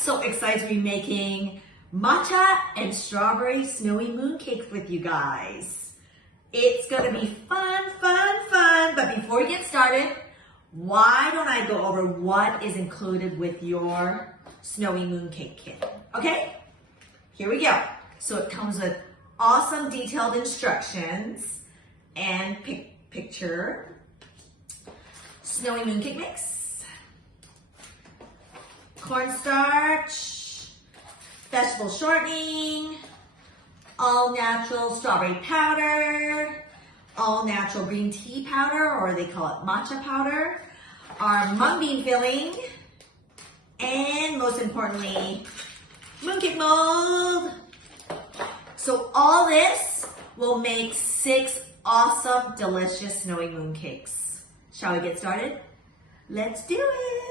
so excited to be making matcha and strawberry snowy mooncakes with you guys. It's gonna be fun, fun, fun. But before we get started, why don't I go over what is included with your snowy mooncake kit? Okay, here we go. So it comes with awesome detailed instructions and picture, snowy mooncake mix, cornstarch, vegetable shortening, all natural strawberry powder, all natural green tea powder, or they call it matcha powder, our mung bean filling, and most importantly, mooncake mold. So all this will make 6 awesome, delicious snowy mooncakes. Shall we get started? Let's do it.